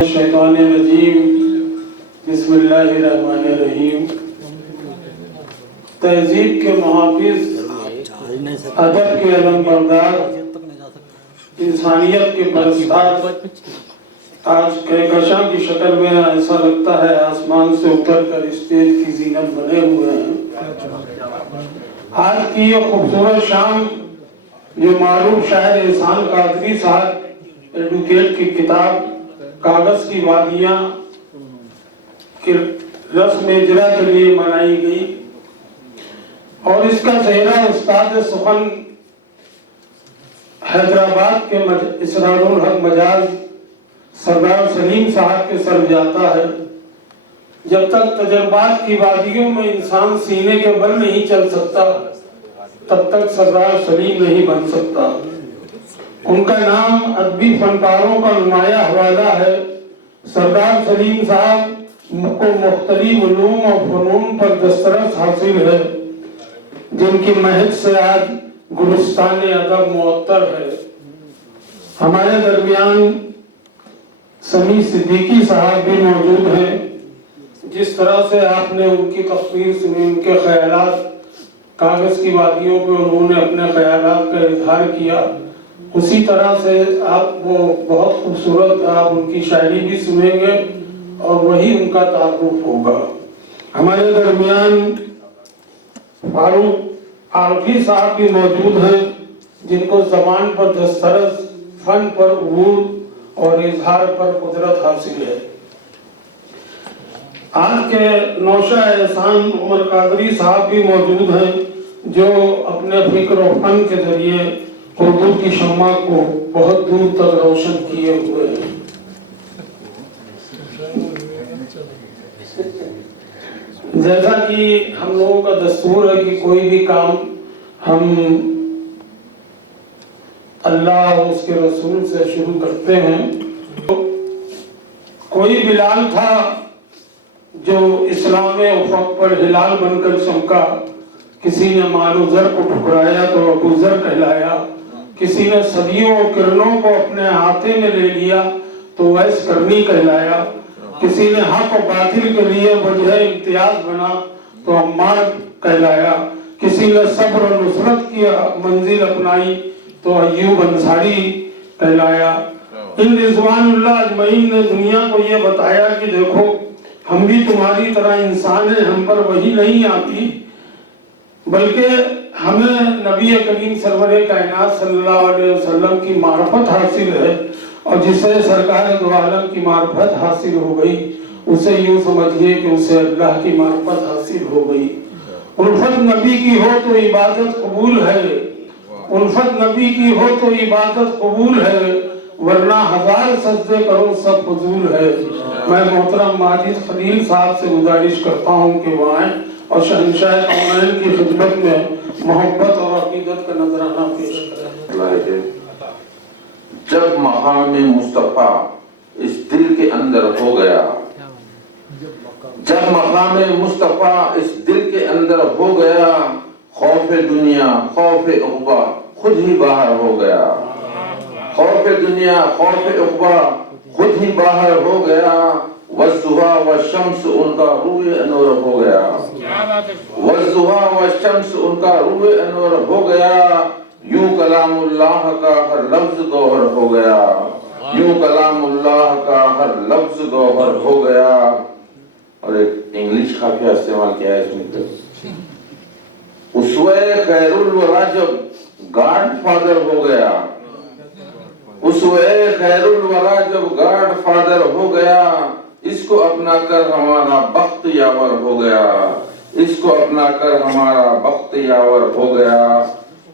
الشیطان الرجیم بسم اللہ الرحمن الرحیم۔ تہذیب کے محافظ، ادب کے علمبردار، انسانیت کے پرستار، آج کہکشاں کی شکل میں ایسا لگتا ہے آسمان سے اتر کر اسٹیج کی زینت بنے ہوئے ہیں۔ آج کی یہ خوبصورت شام جو معروف شاعر احسان قادری صاحب ایڈوکیٹ کی کتاب کاغذ کی وادیاں کی رسم اجرا کے لیے منائی گئی، اور اس کا صحرا استاد سخن حیدرآباد کے اسرار الحق مجاز سردار سلیم صاحب کے سر جاتا ہے۔ جب تک تجربات کی وادیوں میں انسان سینے کے بل نہیں چل سکتا، تب تک سردار سلیم نہیں بن سکتا۔ ان کا نام ادبی فنکاروں کا نمایاں حوالہ ہے۔ سردار سلیم صاحب کو مختلف علوم اور فنون پر دسترس حاصل ہے، جن کی مہک سے آج گلستان ادب معطر ہے۔ ہمارے درمیان سمیع صدیقی صاحب بھی موجود ہیں۔ جس طرح سے آپ نے ان کی تصویر سنی، ان کے خیالات کاغذ کی وادیوں پہ انہوں نے اپنے خیالات کا اظہار کیا، اسی طرح سے آپ وہ بہت خوبصورت آپ ان کی شاعری بھی سنیں گے اور وہی ان کا تعارف ہوگا۔ ہمارے درمیان فاروق عارفی صاحب بھی موجود ہیں، جن کو زبان پر دسترس، فن پر عبور اور اظہار پر قدرت حاصل ہے۔ آج کے نوشہ احسان عمر قادری صاحب بھی موجود ہیں، جو اپنے فکر و فن کے ذریعے اردو کی شمع کو بہت دور تک روشن کیے ہوئے ہیں۔ جیسا کہ ہم لوگوں کا دستور ہے کہ کوئی بھی کام ہم اللہ اور اس کے رسول سے شروع کرتے ہیں۔ کوئی بلال تھا جو اسلام افق پر ہلال بن کر چمکا، کسی نے مال و زر کو ٹھکرایا تو ابو ذر کہلایا، کسی نے صدیوں اور کرنوں کو اپنے ہاتھے میں لے لیا تو ویس کرنی کہلایا، کسی نے حق و باطل کے لیے وجہ امتیاز بنا تو عمار کہلایا، کسی نے صبر و نصرت کی منزل اپنائی تو ایوب انصاری کہلایا۔ ان رضوان اللہ اجمعین نے دنیا کو یہ بتایا کہ دیکھو ہم بھی تمہاری طرح انسان ہیں، ہم پر وحی نہیں آتی، بلکہ ہمیں نبی کریم سرور کائنات صلی اللہ علیہ وسلم کی معرفت حاصل ہے، اور جسے سرکار دو عالم کی معرفت حاصل ہو گئی اسے یوں سمجھیے کہ اسے اللہ کی معرفت حاصل ہو گئی۔ الفت نبی کی ہو تو عبادت قبول ہے، الفت نبی کی ہو تو عبادت قبول ہے، ورنہ ہزار سجدے کرو سب فضول ہے۔ میں محترم ماجد خلیل صاحب سے گزارش کرتا ہوں کہ وہ آئیں اور شہنشاہ کونین کی خدمت میں محبت اور عقیدت کا نذرانہ پیش کریں۔ جب مقام مصطفیٰ اس دل کے اندر ہو گیا، جب مقام مصطفیٰ اس دل کے اندر ہو گیا، خوف دنیا خوف عقبہ خود ہی باہر ہو گیا، خوف دنیا خوف عقبہ خود ہی باہر ہو گیا، والضحیٰ والشمس ان کا روح انور ہو گیا، والضحیٰ والشمس ان کا روح انور ہو گیا، یوں کلام اللہ کا ہر لفظ گوہر ہو گیا، یوں کلام اللہ کا ہر لفظ گوہر ہو گیا۔ اور ایک انگلش خافیہ استعمال کیا ہے اس میں، اسوہ خیر الورا جب گاڈ فادر ہو گیا، اسوہ خیر الورا جب گاڈ فادر ہو گیا، اس کو اپنا کر ہمارا بخت یاور ہو گیا، اس کو اپنا کر ہمارا بخت یاور ہو گیا۔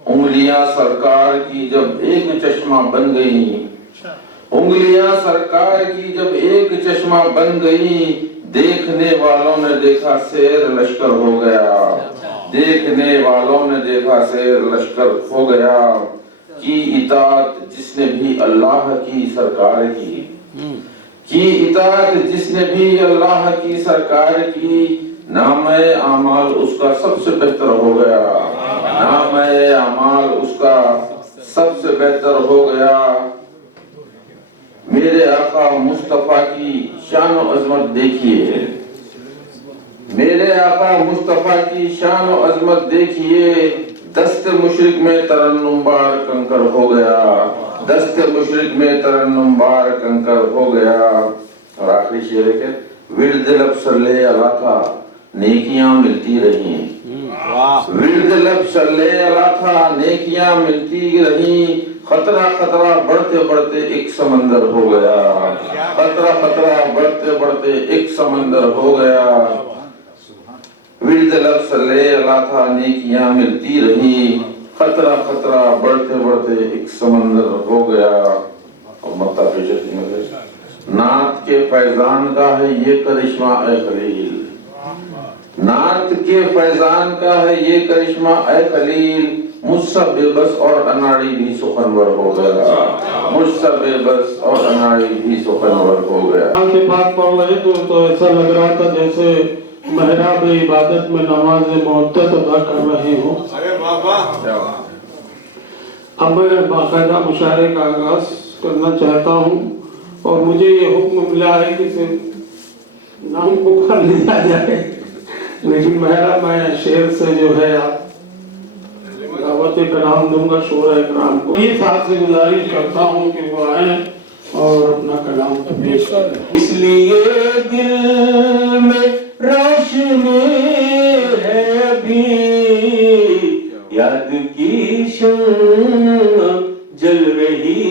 انگلیاں سرکار کی جب ایک چشمہ بن گئی، انگلیاں سرکار کی جب ایک چشمہ بن گئی، دیکھنے والوں نے دیکھا سیر لشکر ہو گیا، دیکھنے والوں نے دیکھا سیر لشکر ہو گیا۔ کی اطاعت جس نے بھی اللہ کی سرکار کی، کی اطاعت جس نے بھی اللہ کی سرکار کی، نام اعمال اس کا سب سے بہتر ہو گیا، نام اعمال اس کا سب سے بہتر ہو گیا۔ میرے آقا مصطفیٰ کی شان و عظمت دیکھیے، میرے آقا مصطفیٰ کی شان و عظمت دیکھیے، دست مشرق میں ترنم بار کنکر ہو گیا، دست مشرق میں ترنم بار کنکر ہو گیا۔ اور آخری شعر ہے کہ ورد لب صلی اللہ تھا نیکیاں ملتی رہیں، ورد لب صلی اللہ تھا نیکیاں ملتی رہیں، خطرہ خطرہ بڑھتے بڑھتے ایک سمندر ہو گیا، خطرہ خطرہ بڑھتے بڑھتے ایک سمندر ہو گیا۔ ورد لب صلی اللہ تھا نیکیاں ملتی رہیں، خطرہ خطرہ بڑھتے بڑھتے ایک سمندر ہو گیا۔ اور مکہ پیش ہے، نعت کے فیضان کا ہے یہ کرشمہ اے خلیل، نعت کے فیضان کا ہے یہ کرشمہ اے خلیل، مجھ سے بے بس اور اناڑی بھی سخنور ہو گیا، مجھ سے بے بس اور اناڑی بھی سخنور ہو گیا۔ قرآن کے بات پڑھ رہے تو ایسا لگ رہا تھا جیسے محراب عبادت میں نماز معتد ادا کر رہے ہوں۔ اب میں باقاعدہ مشاعرے کا آغاز کرنا چاہتا ہوں، اور مجھے یہ حکم ملا ہے کہ صرف نام کو کر لیا جائے، لیکن میں شعر سے جو ہے دعوت کرام دوں گا شعراء کرام کو۔ یہ صاحب سے گزارش کرتا ہوں کہ وہ آئیں اور اپنا کلام پیش کریں۔ اس لیے دل میں روشنی ہے ابھی، یاد کی شمع جل رہی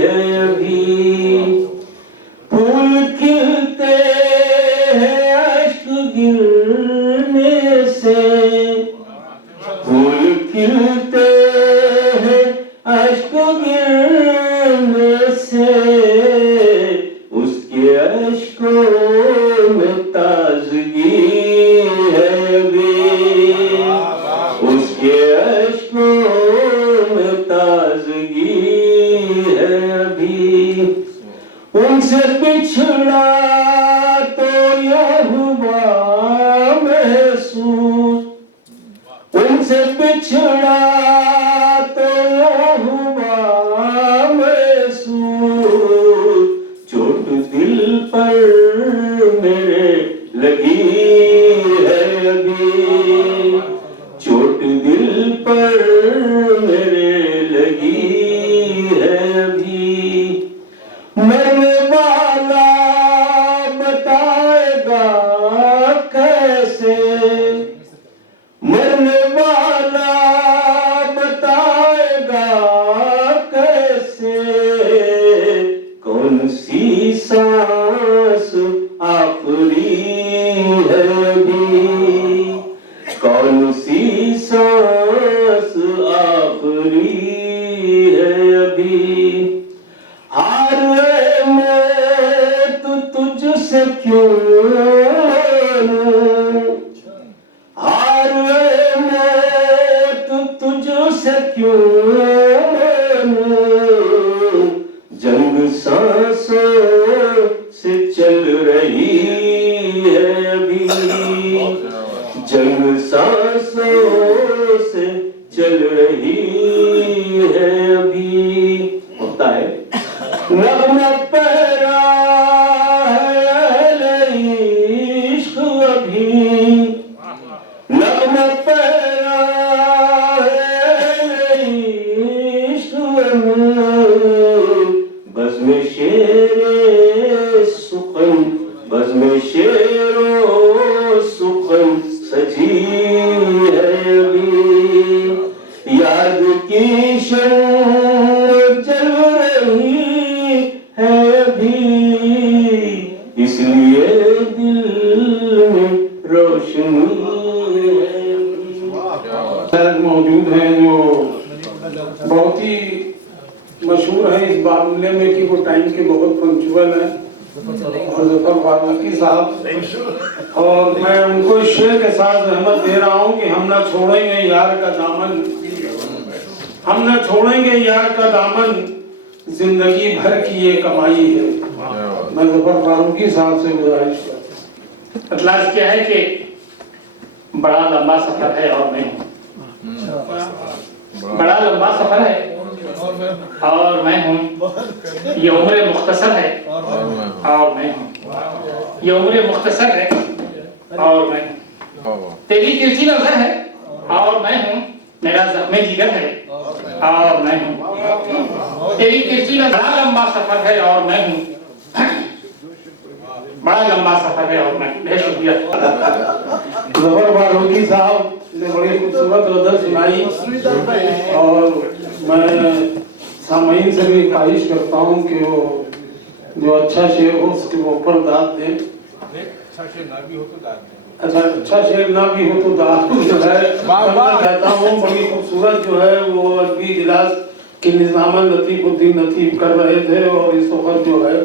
ہے ابھی، پھول کھلتے ہیں اشک گرنے سے، پھول کھلتے ہیں اشک گرنے سے، اس کے اشکوں میں تازگی ہے ابھی، اس کے اشکوں میں تازگی ہے ابھی، ان سے بچھڑا تو یہ ہوا محسوس، ان سے بچھڑا تو یہ ہوا محسوس، چوٹ دل پر میرے لگی ہے ابھی، چوٹ دل پر میرے لگی ہے ابھی، مرنے والا بتائے گا کیسے، مرنے والا بتائے گا کیسے، کون سی سانس آخری ہے ابھی، کون سی سانس آخری ہے ابھی، ہار میں تو تجھ سے کیوں مانوں، ہار میں تو تجھ سے کیوں مانوں، جنگ سانسوں سے چل رہی ہے ابھی، جنگ سانسوں سے چل رہی ہے ابھی۔ ہوتا ہے نغمہ پیرا ہے اہل عشق ابھی، نغمہ پیرا ہے اہل عشق ابھی، بزم شیر سخن، بزم شیر و سخن سجی ہے ابھی، یاد کی شمع جل رہی ہے ابھی، اس لیے دل میں روشنی ہے ابھی۔ موجود ہیں جو بہت ہی مشہور ہیں اس معاملے میں کہ وہ ٹائم کے بہت پنکچول ہیں، اور ظفر فاروقی صاحب، اور میں ان کو اس شعر کے ساتھ زحمت دے رہا ہوں کہ ہم نہ چھوڑیں گے یار کا دامن، ہم نہ چھوڑیں گے یار کا دامن، زندگی بھر کی یہ کمائی ہے۔ میں ظفر فاروقی صاحب سے گزارش کرتا ہوں۔ اطلاع کیا ہے کہ بڑا لمبا سفر ہے اور میں بڑا لمبا سفر ہے اور میں ہوں. یہ عمر مختصر ہے اور میں ہوں. یہ عمر مختصر ہے اور میں ہوں. تیری ترچھی نظر ہے اور میں ہوں. میرا زخم جگر ہے اور میں ہوں. تیری ترچھی نظر. بڑا لمبا سفر ہے اور میں ہوں. بڑا لمبا سفر ہے اور میں. بہت شکریہ. ظفر فاروقی صاحب نے بڑی خوبصورت غزل سنائی اور میں سامعین سے بھی خواہش کرتا ہوں کہ وہ جو اچھا شعر ہو اس کے اوپر داد دیں. اچھا شعر نہ بھی ہو تو داد جو ہے کہتا ہوں. بڑی خوبصورت جو ہے وہ ادبی اجلاس کی نظامت لطیف الدین لطیف کر رہے تھے اور اس وقت جو ہے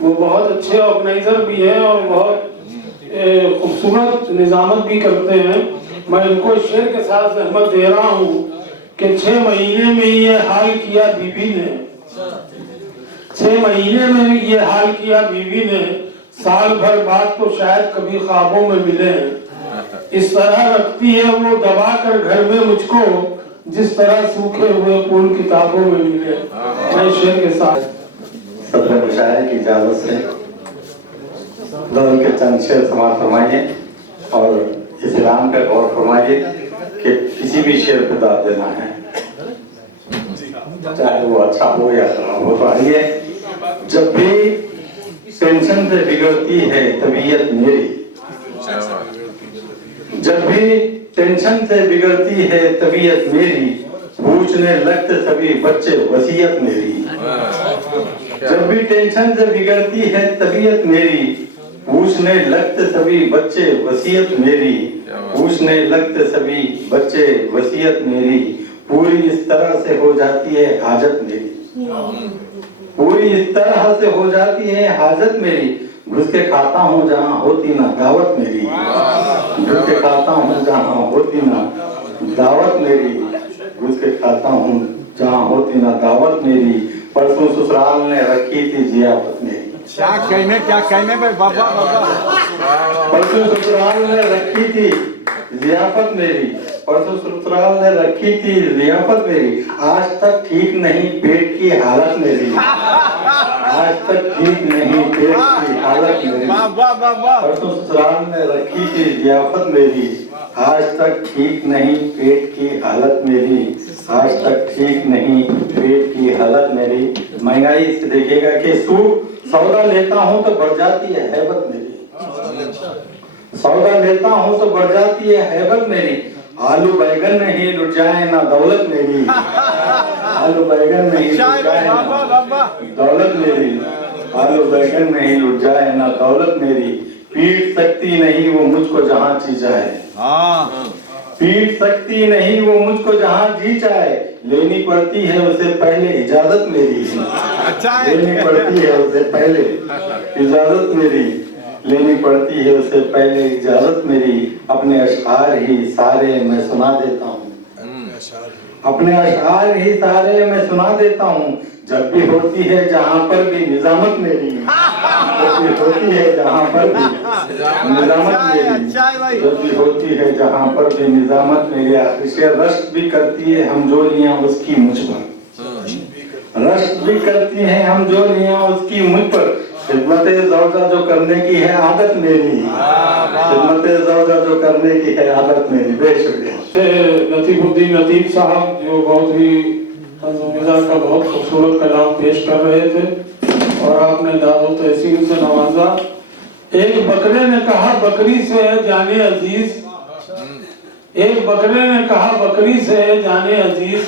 وہ بہت اچھے آرگنائزر بھی ہیں اور بہت خوبصورت نظامت بھی کرتے ہیں. میں ان کو شعر کے ساتھ زحمت دے رہا ہوں کہ 6 مہینے میں یہ حال کیا بیوی نے. 6 مہینے میں یہ حال کیا بیوی نے. سال بھر بعد تو شاید کبھی خوابوں میں ملے. اس طرح رکھتی ہے وہ دبا کر گھر میں مجھ کو جس طرح سوکھے ہوئے پھول کتابوں میں ملے. میں شعر کے ساتھ صدر مشاعرے کی اجازت سے غزل کے چند شعر سماعت فرمائیے اور اسلام پہ غور فرمائیے کہ کسی بھی شعر پہ داد دینا ہے چاہے وہ اچھا ہو یا خراب ہو. تو آئیے. جب بھی ٹینشن سے بگڑتی ہے طبیعت میری. جب بھی ٹینشن سے بگڑتی ہے طبیعت میری. پوچھنے لگتے سبھی بچے وصیت میری. جب بھی ٹینشن سے بگڑتی ہے طبیعت میری. پوچھنے لگتے سبھی بچے وصیت میری. پوچھنے لگتے سبھی بچے وصیت میری. پوری اس طرح سے ہو جاتی ہے حاجت میری. پوری اس طرح سے ہو جاتی ہے حاجت میری. گھس کے کھاتا ہوں جہاں ہوتی نہ دعوت میری. گھس کے کھاتا ہوں جہاں ہوتی نہ دعوت میری. گھس کے کھاتا ہوں جہاں ہوتی نہ دعوت میری. پرسوں سسرال نے رکھی تھی ضیافت میری. کیا کہنے بھائی بابا پرسوں سسرال نے رکھی تھی ضیافت میری. پرسوں سسرال نے رکھی تھی ضیافت میری. آج تک ٹھیک نہیں پیٹ کی حالت میری. آج تک ٹھیک نہیں پیٹ کی حالت میری. پرسوں سسرال نے رکھی تھی ضیافت میری. آج تک ٹھیک نہیں پیٹ کی حالت میری. آج تک ٹھیک نہیں پیٹ کی حالت میری. مہنگائی سے دیکھیے گا کہ سودا لیتا ہوں تو بڑھ جاتی ہے ہیبت میری. سودا لیتا ہوں تو بڑھ جاتی ہے ہیبت میری. آلو بیگن میں ہی لٹ جائے نہ دولت میری. آلو بیگن میں ہی لٹ جائے نہ دولت میری. آلو بیگن میں ہی لٹ جائے نہ دولت میری. پیٹ سکتی نہیں وہ مجھ کو جہاں جی جائے. پیٹ سکتی نہیں وہ مجھ کو جہاں جی چاہے. لینی پڑتی ہے اسے پہلے اجازت میری. لینی پڑتی ہے اسے پہلے اجازت میری. لینی پڑتی ہے اسے پہلے اجازت میری. اپنے اشعار ہی سارے میں سنا دیتا ہوں. اپنے اشعار ہی سارے میں سنا دیتا ہوں. جب بھی ہوتی ہے جہاں پر بھی نظامت میری. جب بھی ہوتی ہے جہاں پر بھی نظامت میری. جب بھی ہوتی ہے جہاں پر بھی نظامت میری. شعر رشک بھی کرتی ہے ہم جولیاں اس کی مجھ پر. رشک بھی کرتی ہیں ہم جولیاں اس کی مجھ پر. خدمت زوجہ جو کرنے کی ہے عادت میری. خدمت زوجہ جو کرنے کی ہے عادت میری. بے شکریہ. لطیف الدین لطیف صاحب جو بہت ہی مزاج کا بہت خوبصورت کلام پیش کر رہے تھے اور آپ نے داد و تحسین سے نوازا. ایک بکرے نے کہا بکری سے ہے جانے عزیز. ایک بکرے نے کہا بکری سے ہے جانے عزیز.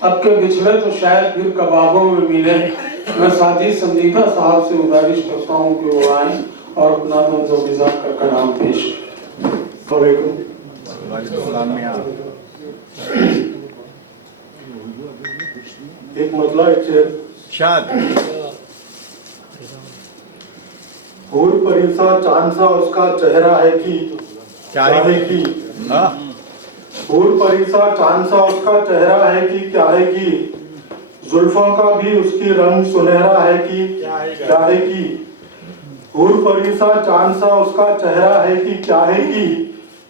اب کے بچھڑے تو شاید پھر کبابوں میں ملے. میں ساجد سنجیدہ صاحب سے گزارش کرتا ہوں کہ وہ آئیں اور اپنا طنز و مزاح کا کلام پیش کریں. ایک مسئلہ شاد حور پریسا چاند سا اس کا چہرہ ہے کہ چاہے کی. حور پریسا چاند سا اس کا چہرہ ہے کہ کیا ہے کی. زلفوں کا بھی اس کی رنگ سنہرا ہے کہ کیا ہے کی. حور پریسا چاند سا اس کا چہرہ ہے کہ کیا ہے کی.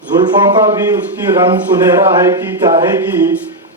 زلفوں کا بھی اس کی رنگ سنہرا ہے کہ کیا ہے کی.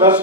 10